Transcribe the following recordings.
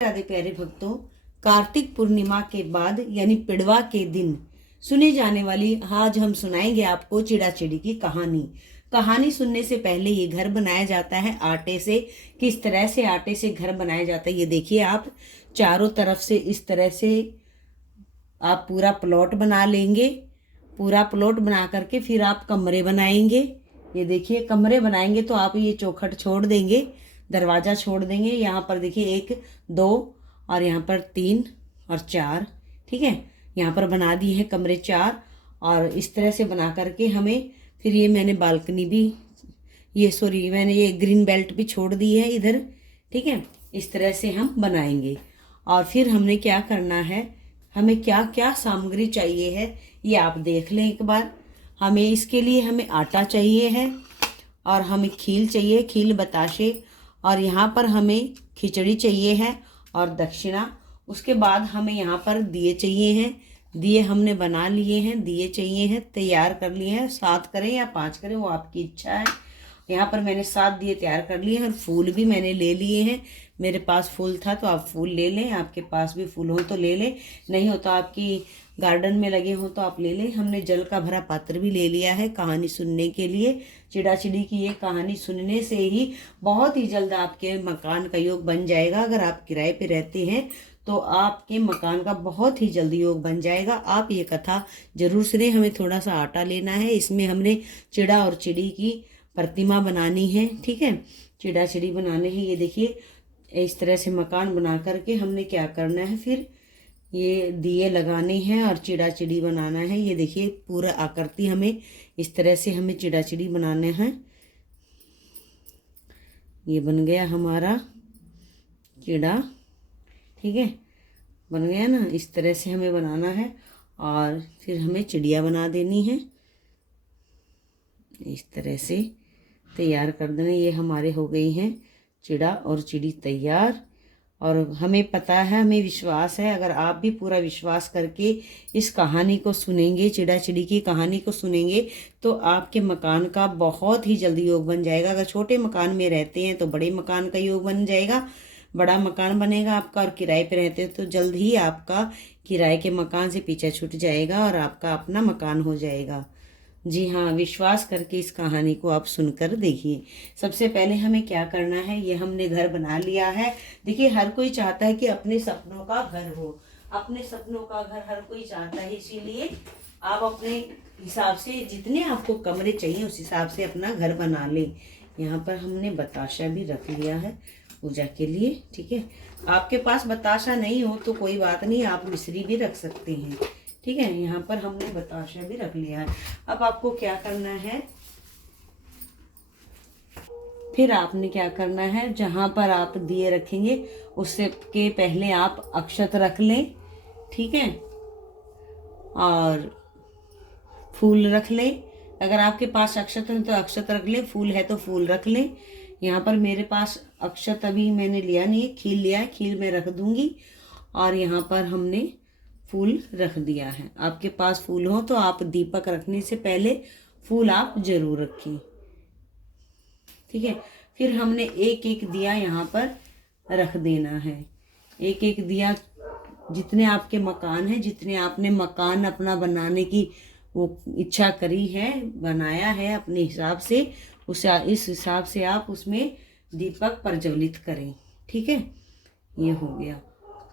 राधे प्यारे भक्तों, कार्तिक पूर्णिमा के बाद यानी पिड़वा के दिन सुनी जाने वाली आज हम सुनाएंगे आपको चिड़ा चिड़ी की कहानी। कहानी सुनने से पहले ये घर बनाया जाता है आटे से। किस तरह से आटे से घर बनाया जाता है ये देखिए। आप चारों तरफ से इस तरह से आप पूरा प्लॉट बना लेंगे। पूरा प्लॉट बना करके फिर आप कमरे बनाएंगे। ये देखिए कमरे बनाएंगे तो आप ये चौखट छोड़ देंगे, दरवाज़ा छोड़ देंगे। यहाँ पर देखिए 1 2 और यहाँ पर 3 और 4, ठीक है। यहाँ पर बना दिए हैं कमरे 4 और इस तरह से बना करके हमें फिर ये मैंने बालकनी भी मैंने ये ग्रीन बेल्ट भी छोड़ दी है इधर, ठीक है। इस तरह से हम बनाएंगे। और फिर हमने क्या करना है, हमें क्या क्या सामग्री चाहिए है ये आप देख लें एक बार। हमें इसके लिए हमें आटा चाहिए है और हमें खील चाहिए, खील बताशे, और यहाँ पर हमें खिचड़ी चाहिए है और दक्षिणा। उसके बाद हमें यहाँ पर दिए चाहिए हैं। दिए हमने बना लिए हैं, दिए चाहिए हैं, तैयार कर लिए हैं। 7 करें या 5 करें वो आपकी इच्छा है। यहाँ पर मैंने 7 दिए तैयार कर लिए हैं और फूल भी मैंने ले लिए हैं। मेरे पास फूल था तो आप फूल ले लें, आपके पास भी फूल हो तो ले लें, नहीं हो तो आपकी गार्डन में लगे हो तो आप ले लें। हमने जल का भरा पात्र भी ले लिया है कहानी सुनने के लिए। चिड़ा चिड़ी की ये कहानी सुनने से ही बहुत ही जल्द आपके मकान का योग बन जाएगा। अगर आप किराए पे रहते हैं तो आपके मकान का बहुत ही जल्दी योग बन जाएगा। आप ये कथा जरूर सुने। हमें थोड़ा सा आटा लेना है, इसमें हमने चिड़ा और चिड़ी की प्रतिमा बनानी है, ठीक है। चिड़ा चिड़ी बनाने हैं। ये देखिए इस तरह से मकान बना करके हमने क्या करना है, फिर ये दिए लगाने हैं और चिड़ा चिड़ी बनाना है। ये देखिए पूरा आकृति हमें इस तरह से हमें चिड़ा चिड़ी बनाने हैं। ये बन गया हमारा चिड़ा, ठीक है, बन गया ना। इस तरह से हमें बनाना है और फिर हमें चिड़िया बना देनी है। इस तरह से तैयार कर देना। ये हमारे हो गई हैं चिड़ा और चिड़ी तैयार। और हमें पता है, हमें विश्वास है, अगर आप भी पूरा विश्वास करके इस कहानी को सुनेंगे, चिड़ा चिड़ी की कहानी को सुनेंगे, तो आपके मकान का बहुत ही जल्दी योग बन जाएगा। अगर छोटे मकान में रहते हैं तो बड़े मकान का योग बन जाएगा, बड़ा मकान बनेगा आपका। और किराए पे रहते हैं तो जल्द ही आपका किराए के मकान से पीछा छूट जाएगा और आपका अपना मकान हो जाएगा। जी हाँ, विश्वास करके इस कहानी को आप सुनकर देखिए। सबसे पहले हमें क्या करना है, ये हमने घर बना लिया है। देखिए हर कोई चाहता है कि अपने सपनों का घर हो, अपने सपनों का घर हर कोई चाहता है। इसीलिए आप अपने हिसाब से जितने आपको कमरे चाहिए उस हिसाब से अपना घर बना लें। यहाँ पर हमने बताशा भी रख लिया है पूजा के लिए, ठीक है। आपके पास बताशा नहीं हो तो कोई बात नहीं, आप मिश्री भी रख सकते हैं, ठीक है। यहाँ पर हमने बताशा भी रख लिया है। अब आपको क्या करना है, फिर आपने क्या करना है, जहाँ पर आप दिए रखेंगे उससे के पहले आप अक्षत रख लें, ठीक है, और फूल रख लें। अगर आपके पास अक्षत है तो अक्षत रख लें, फूल है तो फूल रख लें। यहाँ पर मेरे पास अक्षत अभी मैंने लिया नहीं है, खील लिया है, खील में रख दूंगी। और यहाँ पर हमने फूल रख दिया है। आपके पास फूल हो तो आप दीपक रखने से पहले फूल आप जरूर रखें, ठीक है। फिर हमने एक एक दिया यहाँ पर रख देना है। एक एक दिया जितने आपके मकान है, जितने आपने मकान अपना बनाने की वो इच्छा करी है, बनाया है अपने हिसाब से, इस हिसाब से आप उसमें दीपक प्रज्वलित करें, ठीक है। ये हो गया।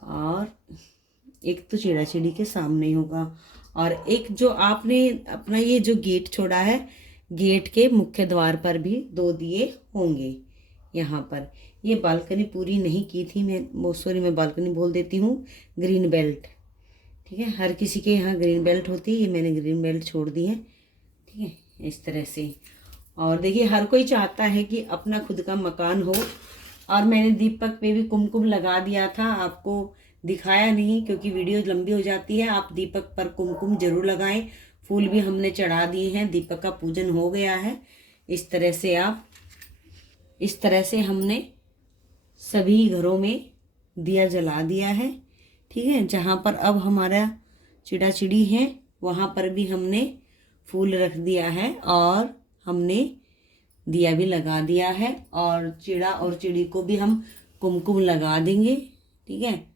और एक तो चिड़ा चिड़ी के सामने होगा और एक जो आपने अपना ये जो गेट छोड़ा है, गेट के मुख्य द्वार पर भी 2 दिए होंगे। यहाँ पर ये बालकनी पूरी नहीं की थी मैं बालकनी बोल देती हूँ, ग्रीन बेल्ट, ठीक है। हर किसी के यहाँ ग्रीन बेल्ट होती है, ये मैंने ग्रीन बेल्ट छोड़ दी है, ठीक है, इस तरह से। और देखिए हर कोई चाहता है कि अपना खुद का मकान हो। और मैंने दीपक पे भी कुमकुम लगा दिया था, आपको दिखाया नहीं क्योंकि वीडियो लंबी हो जाती है। आप दीपक पर कुमकुम जरूर लगाएं। फूल भी हमने चढ़ा दिए हैं, दीपक का पूजन हो गया है। इस तरह से हमने सभी घरों में दिया जला दिया है, ठीक है। जहाँ पर अब हमारा चिड़ा चिड़ी है वहाँ पर भी हमने फूल रख दिया है और हमने दिया भी लगा दिया है। और चिड़ा और चिड़ी को भी हम कुमकुम लगा देंगे, ठीक है,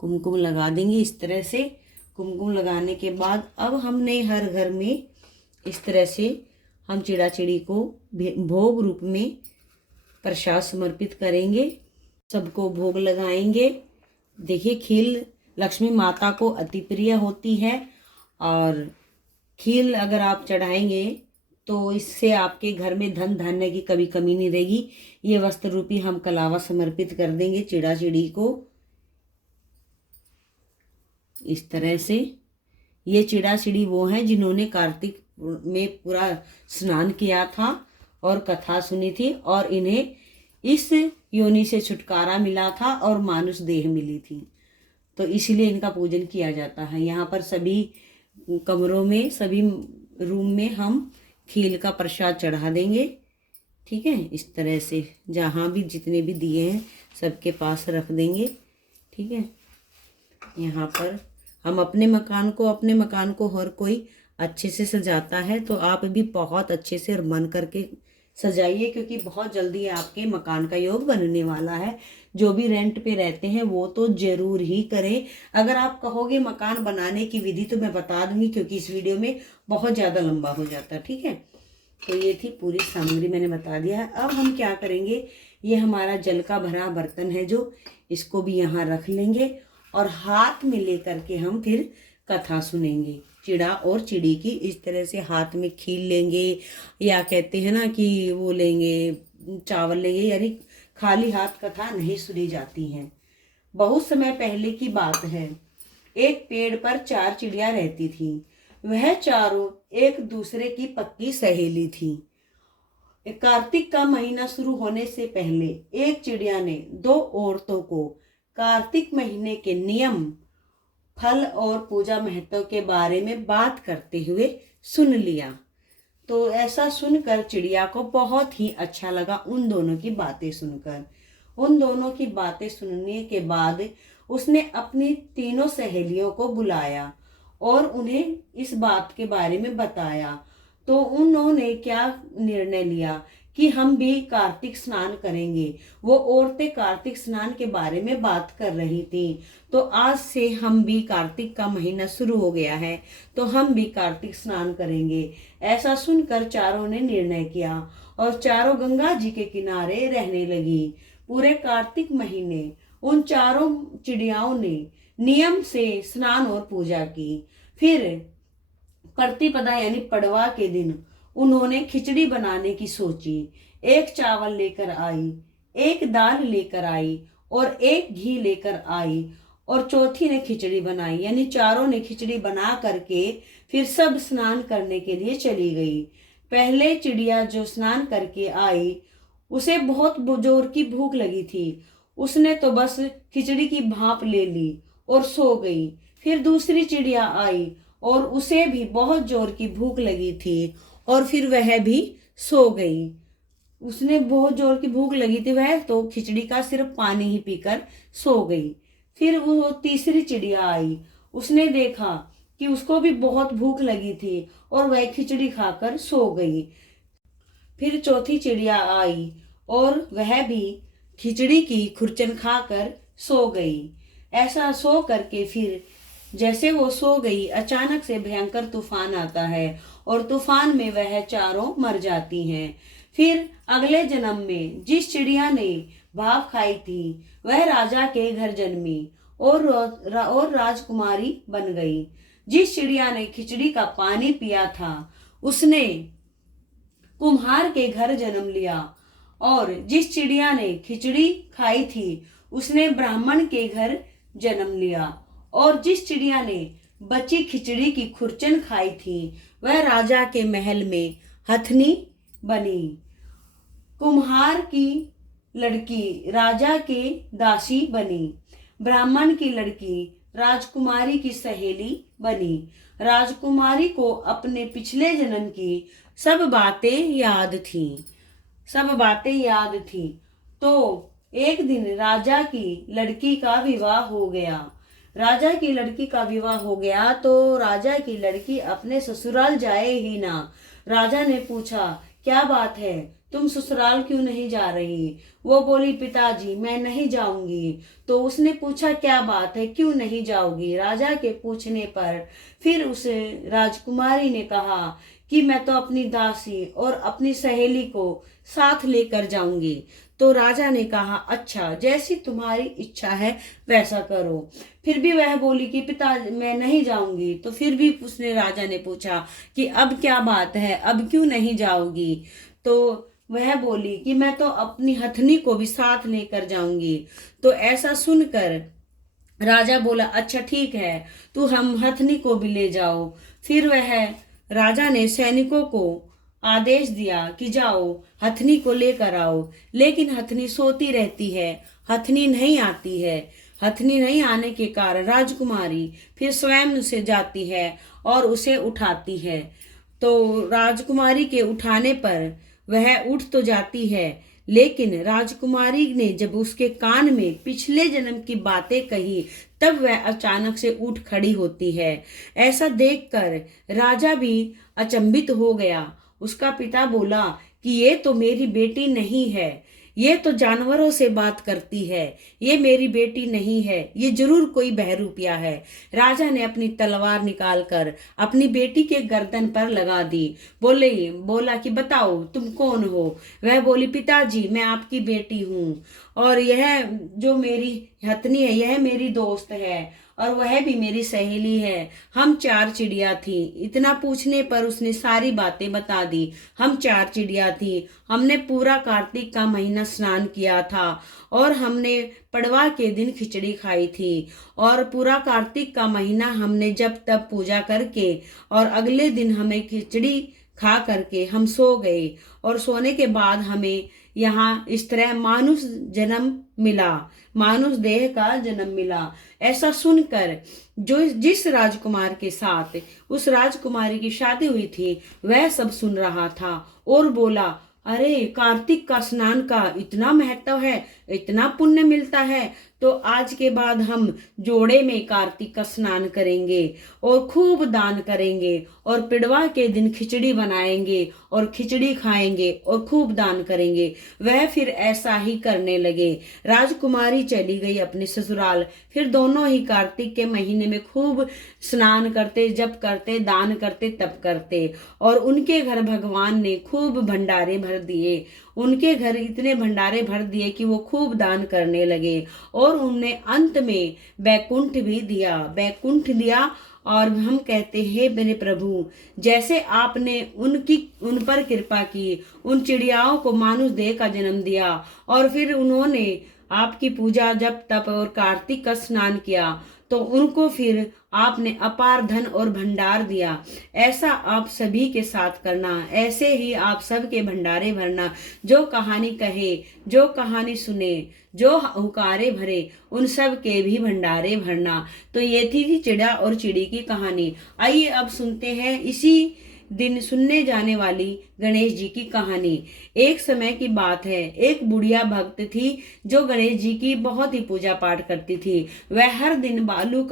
कुमकुम लगा देंगे इस तरह से। कुमकुम लगाने के बाद अब हमने हर घर में इस तरह से हम चिड़ा चिड़ी को भोग रूप में प्रसाद समर्पित करेंगे, सबको भोग लगाएंगे। देखिए, खील लक्ष्मी माता को अति प्रिय होती है और खील अगर आप चढ़ाएंगे तो इससे आपके घर में धन धान्य की कभी कमी नहीं रहेगी। ये वस्त्र रूपी हम कलावा समर्पित कर देंगे चिड़ा चिड़ी को इस तरह से। ये चिड़ा चिड़ी वो हैं जिन्होंने कार्तिक में पूरा स्नान किया था और कथा सुनी थी और इन्हें इस योनि से छुटकारा मिला था और मानुष देह मिली थी, तो इसीलिए इनका पूजन किया जाता है। यहाँ पर सभी कमरों में, सभी रूम में हम खील का प्रसाद चढ़ा देंगे, ठीक है। इस तरह से जहाँ भी जितने भी दिए हैं सबके पास रख देंगे, ठीक है। यहाँ पर हम अपने मकान को हर कोई अच्छे से सजाता है, तो आप भी बहुत अच्छे से मन करके सजाइए, क्योंकि बहुत जल्दी आपके मकान का योग बनने वाला है। जो भी रेंट पे रहते हैं वो तो जरूर ही करें। अगर आप कहोगे मकान बनाने की विधि तो मैं बता दूंगी, क्योंकि इस वीडियो में बहुत ज़्यादा लंबा हो जाता है, ठीक है। तो ये थी पूरी सामग्री, मैंने बता दिया है। अब हम क्या करेंगे, ये हमारा जल का भरा बर्तन है जो, इसको भी यहाँ रख लेंगे और हाथ में लेकर के हम फिर कथा सुनेंगे चिड़ा और चिड़ी की। इस तरह से हाथ में खील लेंगे, या कहते हैं ना कि वो लेंगे, चावल लेंगे, यानी खाली हाथ कथा नहीं सुनी जाती है। बहुत समय पहले की बात है, एक पेड़ पर 4 चिड़िया रहती थी। वह चारों एक दूसरे की पक्की सहेली थी। कार्तिक का महीना शुरू होने से पहले एक चिड़िया ने 2 औरतों को कार्तिक महीने के नियम, फल और पूजा महत्व के बारे में बात करते हुए सुन लिया। तो ऐसा सुनकर चिड़िया को बहुत ही अच्छा लगा उन दोनों की बातें सुनकर। उन दोनों की बातें सुनने के बाद उसने अपनी तीनों सहेलियों को बुलाया और उन्हें इस बात के बारे में बताया। तो उन्होंने क्या निर्णय लिया कि हम भी कार्तिक स्नान करेंगे। वो औरतें कार्तिक स्नान के बारे में बात कर रही थी, तो आज से हम भी, कार्तिक का महीना शुरू हो गया है तो हम भी कार्तिक स्नान करेंगे। ऐसा सुनकर चारों ने निर्णय किया और चारों गंगा जी के किनारे रहने लगी। पूरे कार्तिक महीने उन चारों चिड़ियाओं ने नियम से स्नान और पूजा की। फिर प्रतिपदा यानी पड़वा के दिन उन्होंने खिचड़ी बनाने की सोची। एक चावल लेकर आई, एक दाल लेकर आई और एक घी लेकर आई, और चौथी ने खिचड़ी बनाई। यानी चारों ने खिचड़ी बना करके फिर सब स्नान करने के लिए चली गई। पहले चिड़िया जो स्नान करके आई उसे बहुत जोर की भूख लगी थी। उसने तो बस खिचड़ी की भाप ले ली और सो गई। फिर दूसरी चिड़िया आई और उसे भी बहुत जोर की भूख लगी थी और फिर वह भी सो गई। उसने बहुत जोर की भूख लगी थी, वह तो खिचड़ी का सिर्फ पानी ही पीकर सो गई। फिर वो तीसरी चिड़िया आई, उसने देखा कि उसको भी बहुत भूख लगी थी और वह खिचड़ी खाकर सो गई। फिर चौथी चिड़िया आई और वह भी खिचड़ी की खुरचन खाकर सो गई। ऐसा सो करके फिर जैसे वो सो गई, अचानक से भयंकर तूफान आता है और तूफान में वह चारों मर जाती हैं। फिर अगले जन्म में जिस चिड़िया ने भाप खाई थी वह राजा के घर जन्मी और राजकुमारी बन गई। जिस चिड़िया ने खिचड़ी का पानी पिया था उसने कुम्हार के घर जन्म लिया, और जिस चिड़िया ने खिचड़ी खाई थी उसने ब्राह्मण के घर जन्म लिया, और जिस चिड़िया ने बची खिचड़ी की खुरचन खाई थी वह राजा के महल में हथनी बनी। कुम्हार की लड़की राजा के दासी बनी। ब्राह्मण की लड़की राजकुमारी की सहेली बनी। राजकुमारी को अपने पिछले जन्म की सब बातें याद थी। तो एक दिन राजा की लड़की का विवाह हो गया तो राजा की लड़की अपने ससुराल जाए ही ना। राजा ने पूछा, क्या बात है, तुम ससुराल क्यों नहीं जा रही? वो बोली, पिताजी मैं नहीं जाऊंगी। तो उसने पूछा, क्या बात है, क्यों नहीं जाओगी? राजा के पूछने पर फिर उस राजकुमारी ने कहा कि मैं तो अपनी दासी और अपनी सहेली को साथ लेकर जाऊंगी। तो राजा ने कहा, अच्छा, जैसी तुम्हारी इच्छा है वैसा करो। फिर भी वह बोली कि पिता मैं नहीं जाऊंगी। तो फिर भी उसने राजा ने पूछा कि अब क्या बात है, अब क्यों नहीं जाओगी? तो वह बोली कि मैं तो अपनी हथनी को भी साथ लेकर जाऊंगी। तो ऐसा सुनकर राजा बोला, अच्छा ठीक है, तू हम हथनी को भी ले जाओ। फिर वह राजा ने सैनिकों को आदेश दिया कि जाओ हथनी को लेकर आओ। लेकिन हथनी सोती रहती है, हथनी नहीं आती है। हथनी नहीं आने के कारण राजकुमारी फिर स्वयं से जाती है और उसे उठाती है। तो राजकुमारी के उठाने पर वह उठ तो जाती है, लेकिन राजकुमारी ने जब उसके कान में पिछले जन्म की बातें कही तब वह अचानक से उठ खड़ी होती है। ऐसा देखकर राजा भी अचंभित हो गया। उसका पिता बोला कि ये तो मेरी बेटी नहीं है, ये तो जानवरों से बात करती है, ये मेरी बेटी नहीं है, ये जरूर कोई बहरूपिया है। राजा ने अपनी तलवार निकालकर अपनी बेटी के गर्दन पर लगा दी। बोला कि बताओ तुम कौन हो? वह बोली, पिताजी मैं आपकी बेटी हूँ, और यह जो मेरी हथनी है यह मेरी दोस्त है, और वह भी मेरी सहेली है। हम 4 चिड़िया थी। इतना पूछने पर उसने सारी बातें बता दी। हम 4 चिड़िया थी, हमने पूरा कार्तिक का महीना स्नान किया था, और हमने पड़वा के दिन खिचड़ी खाई थी, और पूरा कार्तिक का महीना हमने जब तब पूजा करके, और अगले दिन हमें खिचड़ी खा करके हम सो गए, और सोने के बाद हमें यहाँ इस तरह मानुष जन्म मिला, मानुष देह का जन्म मिला। ऐसा सुनकर जो जिस राजकुमार के साथ उस राजकुमारी की शादी हुई थी वह सब सुन रहा था और बोला, अरे कार्तिक का स्नान का इतना महत्व है, इतना पुण्य मिलता है, तो आज के बाद हम जोड़े में कार्तिक का स्नान करेंगे और खूब दान करेंगे, और पिड़वा के दिन खिचड़ी बनाएंगे और खिचड़ी खाएंगे और खूब दान करेंगे। वह फिर ऐसा ही करने लगे। राजकुमारी चली गई अपने ससुराल। फिर दोनों ही कार्तिक के महीने में खूब स्नान करते, जप करते, दान करते, तप करते, और उनके घर भगवान ने खूब भंडारे भर दिए। उनके घर इतने भंडारे भर दिए कि वो खूब दान करने लगे, और उनने अंत में बैकुंठ भी दिया, बैकुंठ दिया। और हम कहते हैं, मेरे प्रभु, जैसे आपने उन पर कृपा की, उन चिड़ियाओं को मानुष देह का जन्म दिया, और फिर उन्होंने आपकी पूजा जप तप और कार्तिक का स्नान किया, तो उनको फिर आपने अपार धन और भंडार दिया। ऐसा आप सभी के साथ करना, ऐसे ही आप सबके भंडारे भरना। जो कहानी कहे, जो कहानी सुने, जो हुकारे भरे, उन सब के भी भंडारे भरना। तो ये थी चिड़ा और चिड़ी की कहानी। आइए अब सुनते हैं इसी दिन सुनने जाने वाली गणेश जी की कहानी। एक समय की बात है, एक बुढ़िया भक्त थी जो गणेश जी की बहुत ही पूजा पाठ करती थी। वह हर दिन बालू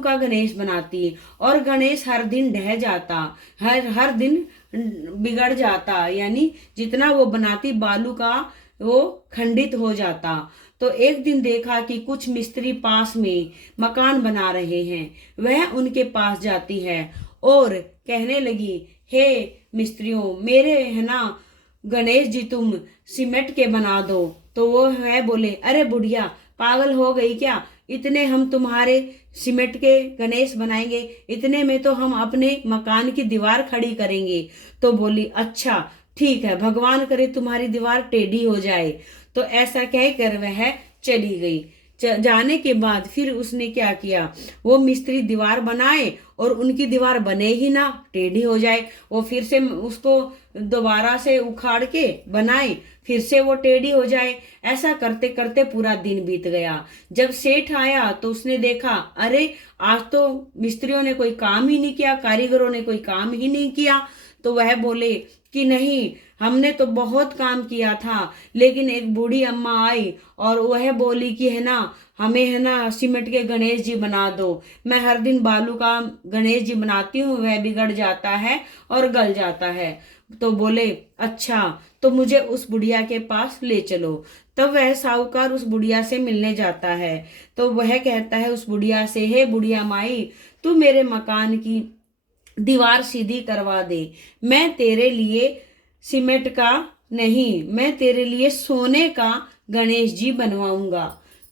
का गणेश बनाती, और गणेश हर दिन ढह जाता, हर दिन बिगड़ जाता, यानी जितना वो बनाती बालू का वो खंडित हो जाता। तो एक दिन देखा कि कुछ मिस्त्री पास में मकान बना रहे हैं। वह उनके पास जाती है और कहने लगी, हे मिस्त्रियों, मेरे है ना गणेश जी तुम सीमेंट के बना दो। तो वो है बोले, अरे बुढ़िया पागल हो गई क्या, इतने हम तुम्हारे सीमेंट के गणेश बनाएंगे, इतने में तो हम अपने मकान की दीवार खड़ी करेंगे। तो बोली, अच्छा ठीक है, भगवान करे तुम्हारी दीवार टेढ़ी हो जाए। तो ऐसा कहकर वह चली गई। जाने के बाद फिर उसने क्या किया, वो मिस्त्री दीवार बनाए और उनकी दीवार बने ही ना, टेढ़ी हो जाए। वो फिर से उसको दोबारा से उखाड़ के बनाए, फिर से वो टेढ़ी हो जाए। ऐसा करते करते पूरा दिन बीत गया। जब सेठ आया तो उसने देखा, अरे आज तो मिस्त्रियों ने कोई काम ही नहीं किया, कारीगरों ने कोई काम ही नहीं किया। तो वह बोले कि नहीं, हमने तो बहुत काम किया था, लेकिन एक बूढ़ी अम्मा आई और वह बोली कि है ना, हमें है ना सीमेंट के गणेश जी बना दो। मैं हर दिन बालू का गणेश जी बनाती हूँ, वह बिगड़ जाता है और गल जाता है। तो बोले अच्छा, तो मुझे उस बुढ़िया के पास ले चलो। तब वह साहूकार उस बुढ़िया से मिलने जाता है। तो वह कहता है उस बुढ़िया से, हे बुढ़िया माई, तू मेरे मकान की दीवार सीधी करवा दे। मैं तेरे लिए सीमेंट का नहीं, मैं तेरे लिए सोने का गणेश जी बनवाऊंगा।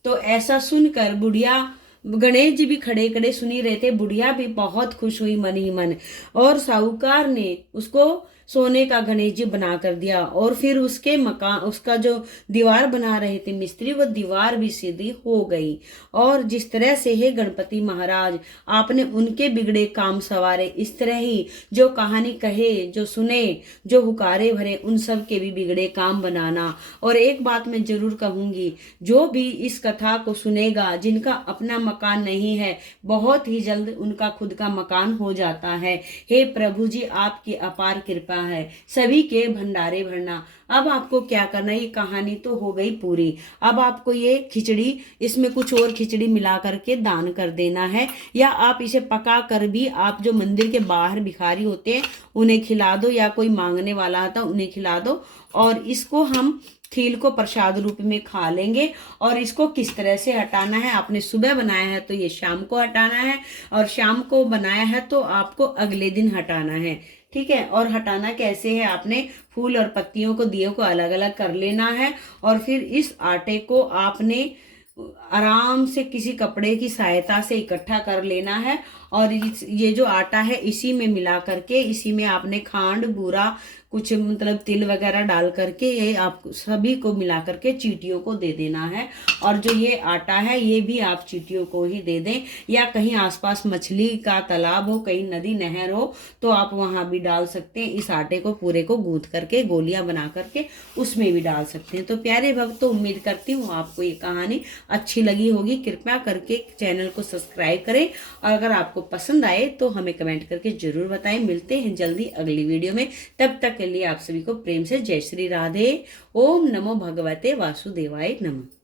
तो ऐसा सुनकर बुढ़िया, गणेश जी भी खड़े खड़े सुनी रहे थे। बुढ़िया भी बहुत खुश हुई मन ही मन, और साहूकार ने उसको सोने का गणेश जी बना कर दिया। और फिर उसके मकान, उसका जो दीवार बना रहे थे मिस्त्री, वो दीवार भी सीधी हो गई। और जिस तरह से हे गणपति महाराज आपने उनके बिगड़े काम सवारे, इस तरह ही जो कहानी कहे, जो सुने, जो हुकारे भरे, उन सब के भी बिगड़े काम बनाना। और एक बात मैं जरूर कहूंगी, जो भी इस कथा को सुनेगा, जिनका अपना मकान नहीं है, बहुत ही जल्द उनका खुद का मकान हो जाता है। हे प्रभु जी, आपकी अपार कृपा है, सभी के भंडारे भरना। अब आपको क्या करना है, ये कहानी तो हो गई पूरी। अब आपको ये खिचड़ी, इसमें कुछ और खिचड़ी मिला करके दान कर देना है, या आप इसे पका कर भी आप जो मंदिर के बाहर भिखारी होते हैं उन्हें खिला दो, या कोई मांगने वाला आता उन्हें खिला दो। और इसको हम खीर को प्रसाद रूप में खा लेंगे। और इसको किस तरह से हटाना है, आपने सुबह बनाया है तो ये शाम को हटाना है, और शाम को बनाया है तो आपको अगले दिन हटाना है। ठीक है। और हटाना कैसे है, आपने फूल और पत्तियों को, दियों को अलग अलग कर लेना है। और फिर इस आटे को आपने आराम से किसी कपड़े की सहायता से इकट्ठा कर लेना है। और ये जो आटा है इसी में मिला करके, इसी में आपने खांड, बूरा, कुछ मतलब तिल वगैरह डाल करके ये आप सभी को मिला करके चींटियों को दे देना है। और जो ये आटा है ये भी आप चींटियों को ही दे दें, या कहीं आसपास मछली का तालाब हो, कहीं नदी नहर हो तो आप वहां भी डाल सकते हैं। इस आटे को पूरे को गूंथ करके गोलियां बना करके उसमें भी डाल सकते हैं। तो प्यारे भक्तों, उम्मीद करती हूँ आपको ये कहानी अच्छी लगी होगी। कृपया करके चैनल को सब्सक्राइब करें, और अगर आपको पसंद आए तो हमें कमेंट करके जरूर बताएं। मिलते हैं जल्दी अगली वीडियो में, तब तक के लिए आप सभी को प्रेम से जय श्री राधे। ओम नमो भगवते वासुदेवाय नमः।